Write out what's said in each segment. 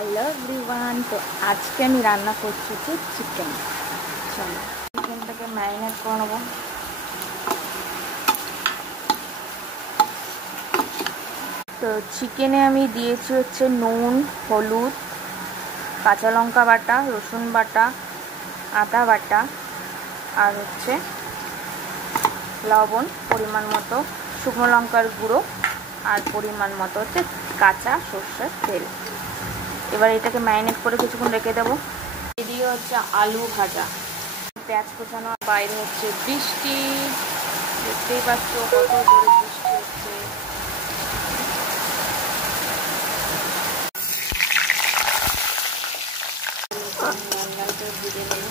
Hello everyone, তো আজকে আমি রান্না করছি যে চিকেন। চলো চিকেনটাকে ম্যারিনেট করে নেবো। তো চিকেনে আমি দিয়েছি হচ্ছে নুন, হলুদ, কাঁচা লঙ্কা বাটা, রসুন বাটা, আদা বাটা, আর হচ্ছে লবণ পরিমাণ মতো, শুকনো লঙ্কার গুঁড়ো, আর পরিমাণ মতো হচ্ছে কাঁচা সর্ষের তেল। এবার এটাকে ম্যারিনেট করে কিছুক্ষণ রেখে দেবো। এদিকে হচ্ছে আলু ভাজা, পেঁয়াজ কোচানো, বাইরে হচ্ছে বৃষ্টি, দেখতেই পাচ্ছ কত জোরে বৃষ্টি হচ্ছে। লাল লাল করে ভেজে নেব।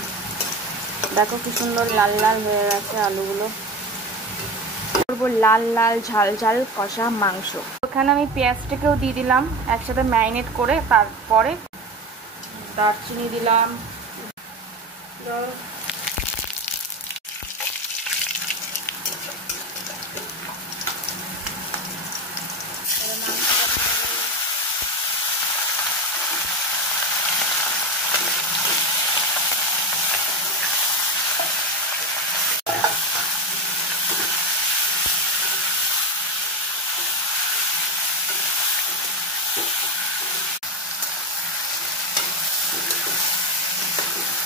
দেখো কি সুন্দর লাল লাল হয়ে গেছে আলুগুলো। করবো লাল লাল ঝাল ঝাল কষা মাংস। ওখানে আমি পেঁয়াজটাকেও দিয়ে দিলাম একসাথে ম্যারিনেট করে। তারপরে দারচিনি দিলাম,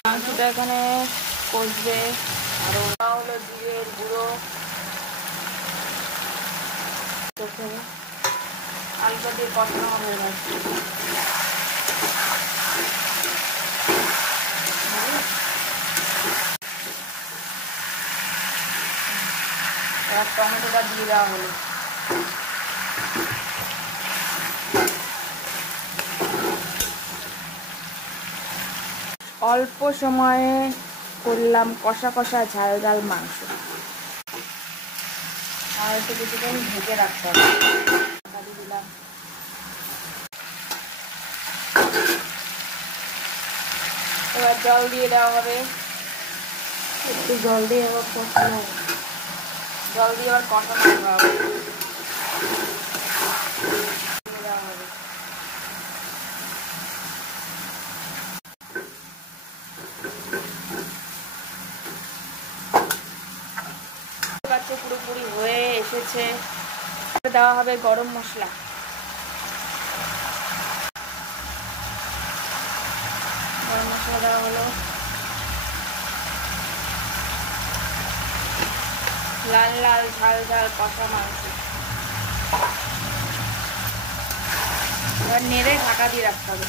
মাংসটা এখানে কষবে। আর ওটা হলো জিরের গুঁড়ো, আলুটা দিয়ে কষানো হয়ে গেছে। এবার টমেটোটা দিয়ে দেওয়া হলো। অল্প সময়ে করলাম কষা কষা ঝাল ঝাল মাংস। আর একটু কিছুক্ষণ ঢেকে রাখতে হবে। দিলাম, এবার জল দিয়ে দেওয়া হবে। একটু জল দিয়ে এবার কষানো, জল দিয়ে এবার কষানো হবে। দেওয়া হবে। পুরোপুরি হয়ে এসেছে। দেওয়া হবে গরম মশলা। গরম মশলা দেওয়া হলো। লাল লাল ঝাল ঝাল কষা মাংস। এবার নেড়ে ঢাকা দিয়ে রাখতে হবে।